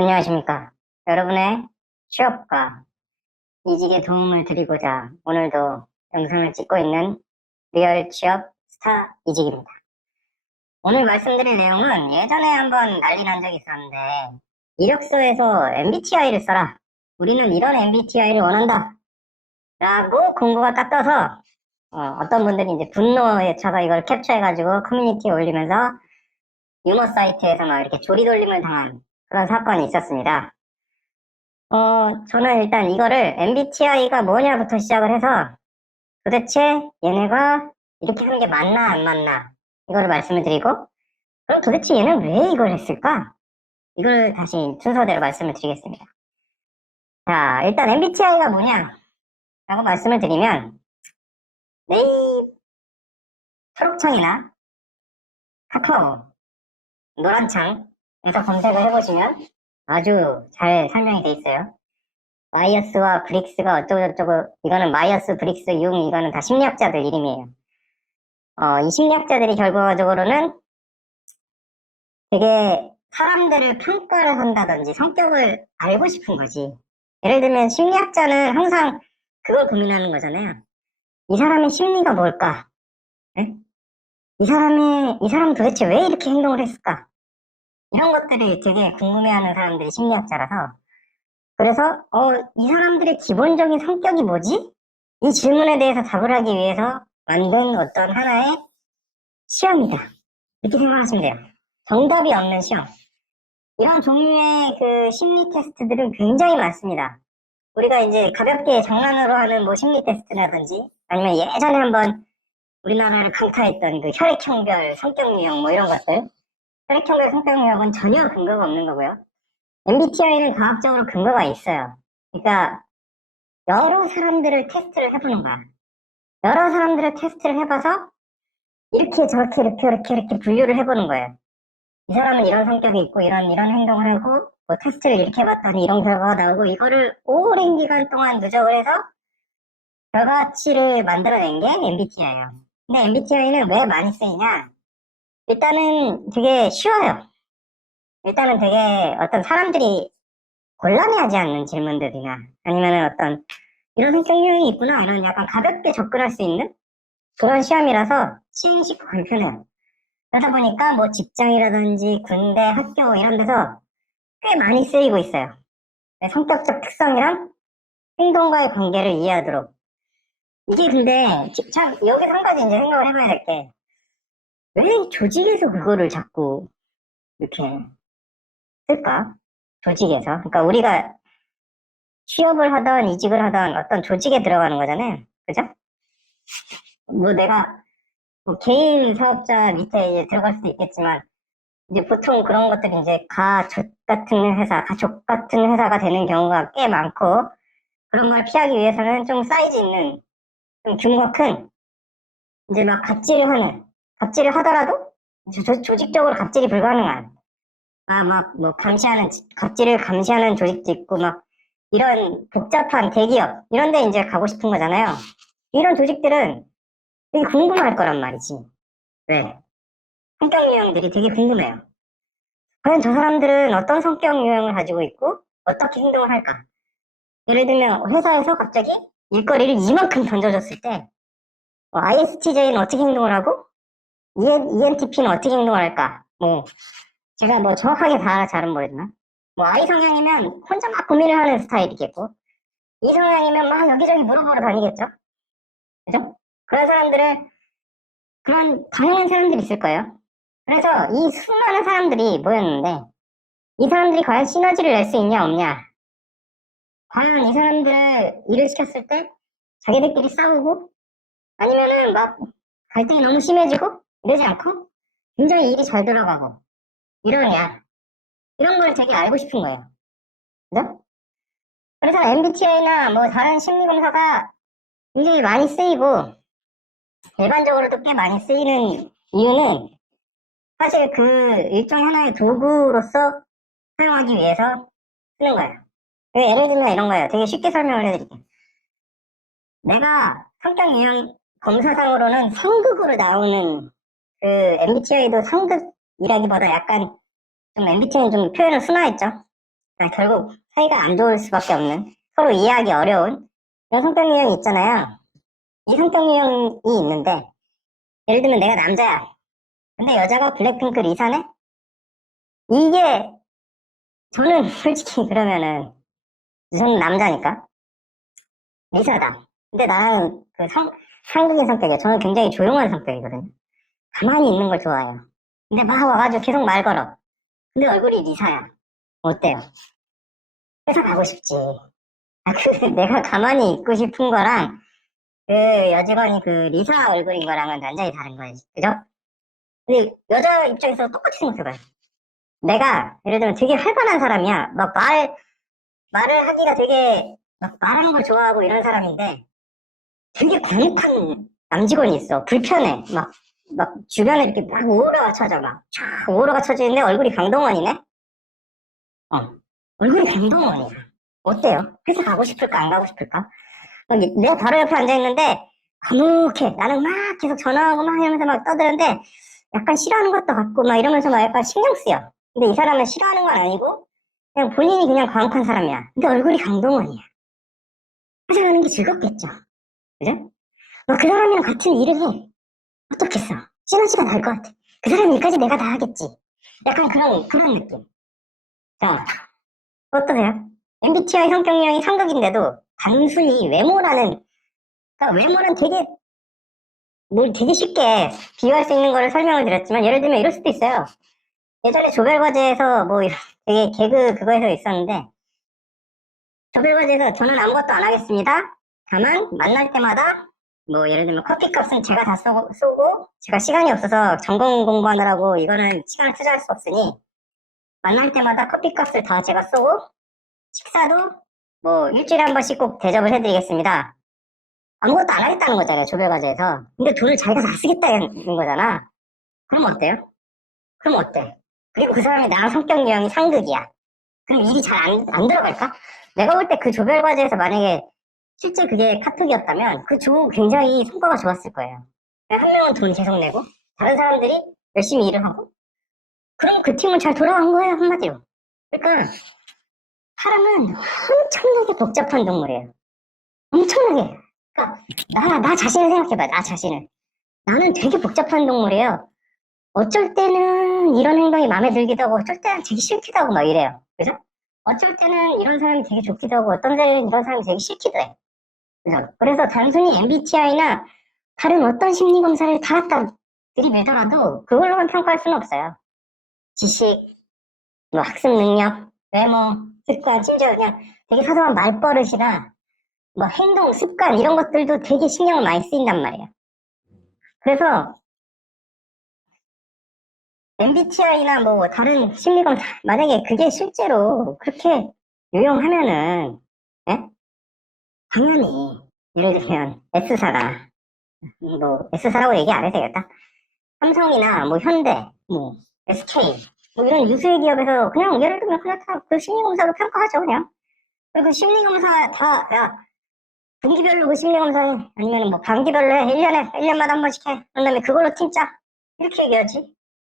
안녕하십니까. 여러분의 취업과 이직에 도움을 드리고자 오늘도 영상을 찍고 있는 리얼 취업 스타 이직입니다. 오늘 말씀드릴 내용은 예전에 한번 난리 난 적이 있었는데, 이력서에서 MBTI를 써라. 우리는 이런 MBTI를 원한다. 라고 공고가 딱 떠서 어떤 분들이 이제 분노에 차서 이걸 캡처해가지고 커뮤니티에 올리면서 유머 사이트에서 막 이렇게 조리돌림을 당한 그런 사건이 있었습니다. 저는 일단 이거를 MBTI가 뭐냐부터 시작을 해서 도대체 얘네가 이렇게 하는 게 맞나 안 맞나 이거를 말씀을 드리고, 그럼 도대체 얘는 왜 이걸 했을까? 이걸 다시 순서대로 말씀을 드리겠습니다. 자, 일단 MBTI가 뭐냐라고 말씀을 드리면, 네이버 초록창이나 카카오 노란창에서 검색을 해보시면 아주 잘 설명이 돼 있어요. 마이어스와 브릭스가 어쩌고저쩌고, 이거는 마이어스, 브릭스, 융, 이거는 다 심리학자들 이름이에요. 이 심리학자들이 결과적으로는 되게 사람들을 평가를 한다든지 성격을 알고 싶은 거지. 예를 들면 심리학자는 항상 그걸 고민하는 거잖아요. 이 사람의 심리가 뭘까? 네? 이 사람은 도대체 왜 이렇게 행동을 했을까? 이런 것들을 되게 궁금해하는 사람들이 심리학자라서, 그래서 이 사람들의 기본적인 성격이 뭐지? 이 질문에 대해서 답을 하기 위해서 만든 어떤 하나의 시험이다. 이렇게 생각하시면 돼요. 정답이 없는 시험. 이런 종류의 그 심리 테스트들은 굉장히 많습니다. 우리가 이제 가볍게 장난으로 하는 뭐 심리 테스트라든지, 아니면 예전에 한번 우리나라를 강타했던 그 혈액형별 성격 유형 뭐 이런 것들. 혈액형별 성격 유형은 전혀 근거가 없는 거고요. MBTI는 과학적으로 근거가 있어요. 그러니까 여러 사람들을 테스트를 해보는 거야. 여러 사람들을 테스트를 해봐서 이렇게 저렇게 이렇게 분류를 해보는 거예요. 이 사람은 이런 성격이 있고 이런 행동을 하고, 뭐 테스트를 이렇게 해봤더니 이런 결과가 나오고, 이거를 오랜 기간 동안 누적을 해서 결과치를 만들어낸 게 MBTI예요. 근데 MBTI는 왜 많이 쓰이냐? 일단은 되게 쉬워요. 일단은 되게 어떤 사람들이 곤란해하지 않는 질문들이나, 아니면은 어떤 이런 성격 유형이 있구나, 이런 약간 가볍게 접근할 수 있는 그런 시험이라서 시행이 쉽고 간편해요. 그러다 보니까 뭐 직장이라든지 군대, 학교 이런 데서 꽤 많이 쓰이고 있어요. 성격적 특성이랑 행동과의 관계를 이해하도록. 이게 근데 참 여기서 한 가지 이제 생각을 해봐야 될 게, 왜 조직에서 그거를 자꾸 이렇게 쓸까? 조직에서. 그러니까 우리가 취업을 하던 이직을 하던 어떤 조직에 들어가는 거잖아요. 그죠? 뭐 내가 뭐 개인 사업자 밑에 이제 들어갈 수도 있겠지만, 이제 보통 그런 것들이 이제 가족 같은 회사가 되는 경우가 꽤 많고, 그런 걸 피하기 위해서는 좀 사이즈 있는, 좀 규모가 큰, 이제 막 갑질을 하더라도 조직적으로 갑질이 불가능한, 막 뭐 갑질을 감시하는 조직도 있고, 막 이런 복잡한 대기업, 이런 데 이제 가고 싶은 거잖아요. 이런 조직들은 되게 궁금할 거란 말이지. 왜? 성격 유형들이 되게 궁금해요. 과연 저 사람들은 어떤 성격 유형을 가지고 있고 어떻게 행동을 할까? 예를 들면 회사에서 갑자기 일거리를 이만큼 던져줬을 때 ISTJ는 어떻게 행동을 하고 ENTP는 어떻게 행동을 할까? 뭐 제가 뭐 정확하게 다 잘은 모르지만, 뭐 I 성향이면 혼자 막 고민을 하는 스타일이겠고, E 성향이면 막 여기저기 물어보러 다니겠죠? 그죠? 그런 사람들을, 그런 다양한 사람들이 있을 거예요. 그래서 이 수많은 사람들이 모였는데, 이 사람들이 과연 시너지를 낼 수 있냐 없냐, 과연 이 사람들을 일을 시켰을 때 자기들끼리 싸우고, 아니면은 막 갈등이 너무 심해지고 이러지 않고 굉장히 일이 잘 돌아가고 이러냐, 이런 걸 되게 알고 싶은 거예요. 그죠? 그래서 MBTI나 뭐 다른 심리검사가 굉장히 많이 쓰이고, 일반적으로도 꽤 많이 쓰이는 이유는 사실 그 일종의 하나의 도구로서 사용하기 위해서 쓰는 거예요. 예를 들면 이런 거예요. 되게 쉽게 설명을 해드릴게요. 내가 성격 유형 검사상으로는 상극으로 나오는, 그 MBTI도 상극이라기보다 약간 좀 MBTI는 좀 표현을 순화했죠. 그러니까 결국 사이가 안 좋을 수밖에 없는, 서로 이해하기 어려운 그런 성격 유형이 있잖아요. 이 성격 유형이 있는데, 예를 들면 내가 남자야. 근데 여자가 블랙핑크 리사네? 이게, 저는 솔직히 그러면은, 저는 남자니까, 리사다. 근데 나는 한국인 성격이에요. 저는 굉장히 조용한 성격이거든요. 가만히 있는 걸 좋아해요. 근데 막 와가지고 계속 말 걸어. 근데 얼굴이 리사야. 어때요? 회사 가고 싶지. 내가 가만히 있고 싶은 거랑, 그 여직원이 그 리사 얼굴인 거랑은 완전히 다른 거지. 그죠? 근데 여자 입장에서 똑같이 생각해봐요. 내가, 예를 들면 되게 활발한 사람이야. 말을 하기가 되게, 막 말하는 걸 좋아하고 이런 사람인데, 되게 과묵한 남직원이 있어. 불편해. 막 주변에 이렇게 막 오로라가 쳐져. 쫙 오로라가 쳐지는데 얼굴이 강동원이네? 어. 얼굴이 강동원이야. 어때요? 회사 가고 싶을까? 안 가고 싶을까? 내가 바로 옆에 앉아있는데, 과묵해. 나는 막 계속 전화하고 막 이러면서 막 떠드는데, 약간 싫어하는 것도 같고 막 이러면서 막 약간 신경 쓰여. 근데 이 사람은 싫어하는 건 아니고, 그냥 본인이 그냥 과묵한 사람이야. 근데 얼굴이 강동원이야. 회사 가는 게 즐겁겠죠. 그죠? 그 사람이랑 같은 일을 해. 어떻겠어? 시너지가 날 것 같아. 그 사람 일까지 내가 다 하겠지. 약간 그런 느낌. 자, 어떠세요? MBTI 성격 유형이 상극인데도 단순히 외모라는, 그러니까 외모는 뭘 되게 쉽게 비유할 수 있는 거를 설명을 드렸지만, 예를 들면 이럴 수도 있어요. 예전에 조별과제에서 되게 개그 그거에서 있었는데, 조별과제에서 저는 아무것도 안 하겠습니다. 다만 만날 때마다 예를 들면 커피값은 제가 다 쏘고 제가 시간이 없어서 전공 공부하느라고 이거는 시간을 투자할 수 없으니 만날 때마다 커피값을 다 제가 쏘고 식사도 일주일에 한 번씩 꼭 대접을 해드리겠습니다. 아무것도 안 하겠다는 거잖아요, 조별과제에서. 근데 돈을 자기가 다 쓰겠다는 거잖아. 그럼 어때요? 그럼 어때? 그리고 그 사람이 나랑 성격 유형이 상극이야. 그럼 일이 잘 안 들어갈까? 내가 볼 때 그 조별과제에서 만약에 실제 그게 카톡이었다면 그 조 굉장히 성과가 좋았을 거예요. 한 명은 돈 계속 내고 다른 사람들이 열심히 일을 하고 그럼 그 팀은 잘 돌아간 거예요, 한마디로. 그러니까 사람은 엄청나게 복잡한 동물이에요. 엄청나게. 그러니까 나 자신을 생각해봐. 나 자신을. 나는 되게 복잡한 동물이에요. 어쩔 때는 이런 행동이 마음에 들기도 하고 어쩔 때는 되게 싫기도 하고 막 이래요. 그죠? 어쩔 때는 이런 사람이 되게 좋기도 하고 어떤 때는 이런 사람이 되게 싫기도 해. 그죠? 그래서 단순히 MBTI나 다른 어떤 심리검사를 다 갖다 들이밀더라도 그걸로만 평가할 수는 없어요. 지식, 학습 능력, 외모, 습관, 심지어 그냥 되게 사소한 말버릇이나 행동, 습관 이런 것들도 되게 신경을 많이 쓰인단 말이에요. 그래서 MBTI나 다른 심리검사 만약에 그게 실제로 그렇게 유용하면은 당연히 예를 들면 S사가 S사라고 얘기 안 해도 되겠다. 삼성이나 현대, SK 이런 유수의 기업에서 그냥 예를 들면 그냥 다 그 심리검사로 평가하죠 그냥. 그리고 심리검사 다 분기별로 그 심리검사 아니면 반기별로 해 1년마다 한 번씩 해. 그런 다음에 그걸로 팀 짜. 이렇게 얘기하지.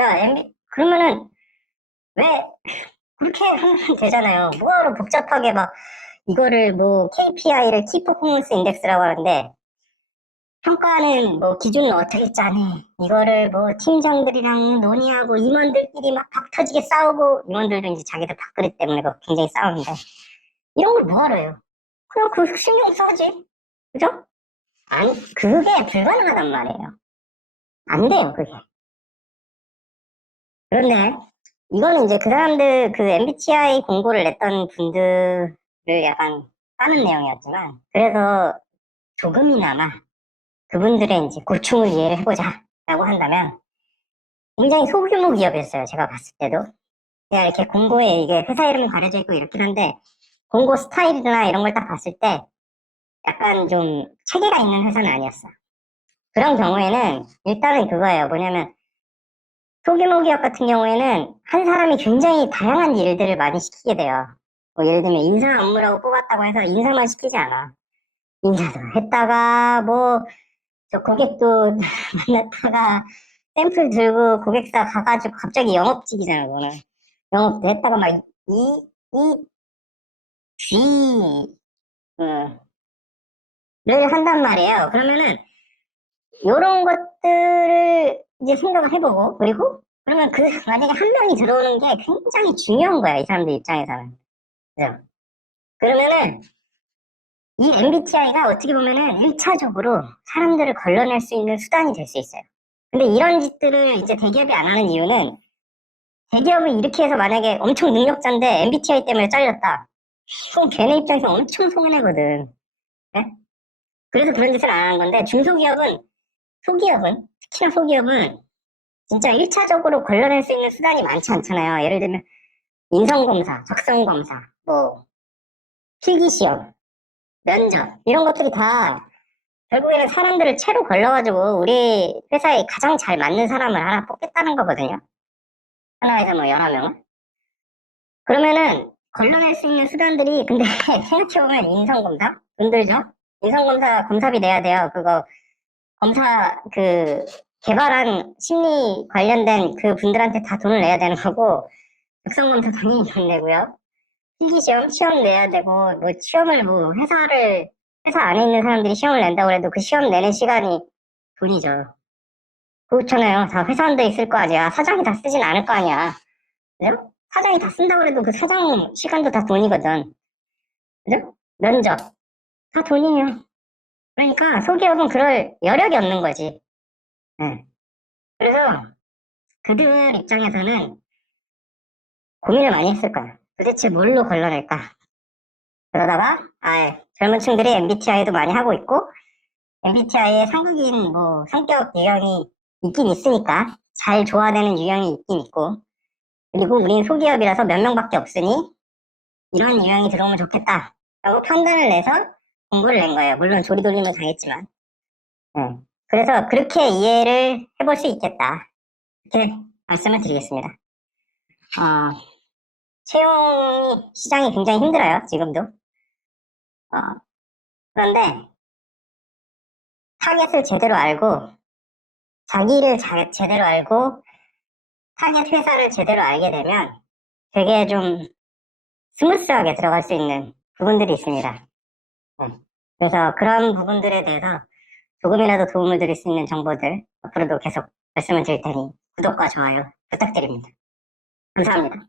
야 그러면은 왜 그렇게 하면 되잖아요. 뭐하러 복잡하게 이거를 KPI를 키 퍼포먼스 인덱스라고 하는데 평가하는 기준을 어떻게 짜니? 이거를 팀장들이랑 논의하고 임원들끼리 막 박 터지게 싸우고 임원들도 이제 자기들 밥그릇 때문에 굉장히 싸우는데 이런 걸 뭐하러 해요? 그냥 그 신경 써지. 그죠? 아니 그게 불가능하단 말이에요. 안 돼요 그게. 그런데 이거는 이제 그 사람들 그 MBTI 공고를 냈던 분들을 약간 까는 내용이었지만 그래서 조금이나마 그분들의 이제 고충을 이해를 해보자 라고 한다면 굉장히 소규모 기업이었어요. 제가 봤을 때도. 그냥 이렇게 공고에 이게 회사 이름이 가려져 있고 이렇긴 한데 공고 스타일이나 이런 걸 딱 봤을 때 약간 좀 체계가 있는 회사는 아니었어요. 그런 경우에는 일단은 그거예요. 뭐냐면 소규모 기업 같은 경우에는 한 사람이 굉장히 다양한 일들을 많이 시키게 돼요. 예를 들면 인사 업무라고 뽑았다고 해서 인사만 시키지 않아. 인사도 했다가 저 고객도 만났다가 샘플 들고 고객사 가가지고 갑자기 영업직이잖아, 그거는. 영업도 했다가 이 를 한단 말이에요. 그러면은 요런 것들을 이제 생각을 해보고, 그리고 그러면 만약에 한 명이 들어오는 게 굉장히 중요한 거야, 이 사람들 입장에서는. 그죠? 그러면은 이 MBTI가 어떻게 보면은 1차적으로 사람들을 걸러낼 수 있는 수단이 될 수 있어요. 근데 이런 짓들을 이제 대기업이 안 하는 이유는, 대기업이 이렇게 해서 만약에 엄청 능력자인데 MBTI 때문에 잘렸다. 그럼 걔네 입장에서 엄청 손해거든. 네? 그래서 그런 짓을 안 하는 건데, 소기업은, 특히나 소기업은 진짜 1차적으로 걸러낼 수 있는 수단이 많지 않잖아요. 예를 들면 인성검사, 적성검사, 뭐 필기시험, 면접 이런 것들이 다 결국에는 사람들을 채로 걸러가지고 우리 회사에 가장 잘 맞는 사람을 하나 뽑겠다는 거거든요. 하나에서 뭐 여러 명을. 그러면은 걸러낼 수 있는 수단들이, 근데 생각해보면 인성검사? 돈 들죠? 인성검사 검사비 내야 돼요. 그거 검사 개발한 심리 관련된 그 분들한테 다 돈을 내야 되는 거고, 적성검사 당연히 돈 내고요. 필기시험 시험 내야 되고, 뭐 시험을 뭐 회사 안에 있는 사람들이 시험을 낸다고 해도 그 시험 내는 시간이 돈이죠. 그렇잖아요. 다 회사원들 있을 거 아니야. 사장이 다 쓰진 않을 거 아니야. 그죠? 사장이 다 쓴다고 해도 그 사장 시간도 다 돈이거든. 그죠? 면접 다 돈이에요. 그러니까 소기업은 그럴 여력이 없는 거지. 네. 그래서 그들 입장에서는 고민을 많이 했을 거야. 도대체 뭘로 걸러낼까? 그러다가 젊은 층들이 MBTI도 많이 하고 있고, MBTI에 상극인 뭐 성격 유형이 있긴 있으니까 잘 조화되는 유형이 있긴 있고, 그리고 우린 소기업이라서 몇 명밖에 없으니 이런 유형이 들어오면 좋겠다 라고 판단을 내서 공고를 낸 거예요. 물론 조리돌림을 당했지만. 네. 그래서 그렇게 이해를 해볼 수 있겠다, 이렇게 말씀을 드리겠습니다. 채용 시장이 굉장히 힘들어요, 지금도. 그런데 타겟을 제대로 알고, 자기를 제대로 알고, 타겟 회사를 제대로 알게 되면 되게 좀 스무스하게 들어갈 수 있는 부분들이 있습니다. 네. 그래서 그런 부분들에 대해서 조금이라도 도움을 드릴 수 있는 정보들 앞으로도 계속 말씀을 드릴 테니 구독과 좋아요 부탁드립니다. 감사합니다.